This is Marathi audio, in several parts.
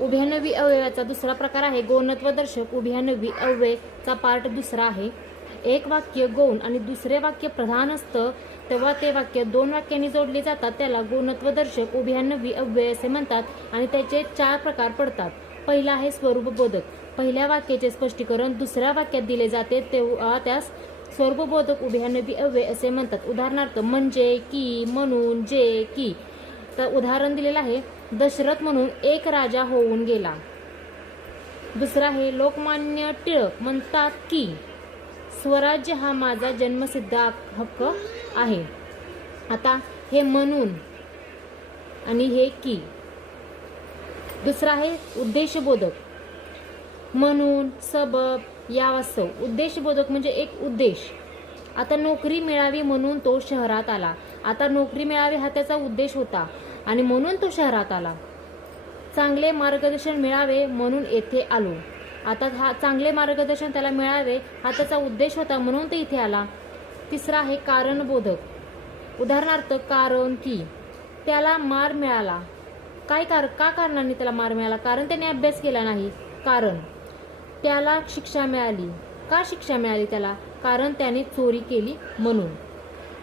उभ्यानवी अवयवाचा दुसरा प्रकार आहे. गोणत्वदर्शक उभ्यानवी अव्ययचा पार्ट दुसरा आहे. एक वाक्य गौण आणि दुसरे वाक्य प्रधान असतं. तेव्हा ते वाक्य दोन वाक्यांनी जोडले जातात. त्याला गौणत्वदर्शक उभ्यानवी अव्यय असे म्हणतात आणि त्याचे चार प्रकार पडतात. पहिला आहे स्वरूपबोधक. पहिल्या वाक्याचे स्पष्टीकरण दुसऱ्या वाक्यात दिले जाते. तेव्हा त्यास स्वरूपबोधक उभ्यानवी अव्यय असे म्हणतात. उदाहरणार्थ म्हणजे की म्हणून जे की. तर उदाहरण दिलेलं आहे. दशरथ म्हणून एक राजा होऊन गेला. दुसरा आहे लोकमान्य टिळक म्हणतात की स्वराज्य हा माझा जन्मसिद्ध हक्क आहे. आता हे म्हणून आणि हे की. दुसरा आहे उद्देशबोधक. म्हणून सबब या वास्तव उद्देशबोधक म्हणजे एक उद्देश. आता नोकरी मिळावी म्हणून तो शहरात आला. आता नोकरी मिळावी हा त्याचा उद्देश होता आणि म्हणून तो शहरात आला. चांगले मार्गदर्शन मिळावे म्हणून येथे आलो. आता हा चांगले मार्गदर्शन त्याला मिळावे हा त्याचा उद्देश होता म्हणून तो इथे आला. तिसरा आहे कारणबोधक. उदाहरणार्थ कारण की त्याला मार मिळाला. काय कार का कारणाने त्याला मार मिळाला? कारण त्याने अभ्यास केला नाही. कारण त्याला शिक्षा मिळाली. का शिक्षा मिळाली त्याला? कारण त्याने चोरी केली म्हणून.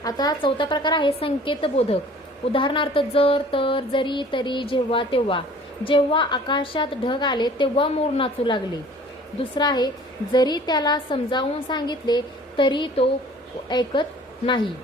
आता चौथा प्रकार आहे संकेतबोधक. उदाहरणार्थ जर तर जरी तरी जेव्हा तेव्हा. जेव्हा आकाशात ढग आले तेव्हा मोर नाचू लागले. दुसरा आहे जरी त्याला समजावून सांगितले तरी तो ऐकत नाही.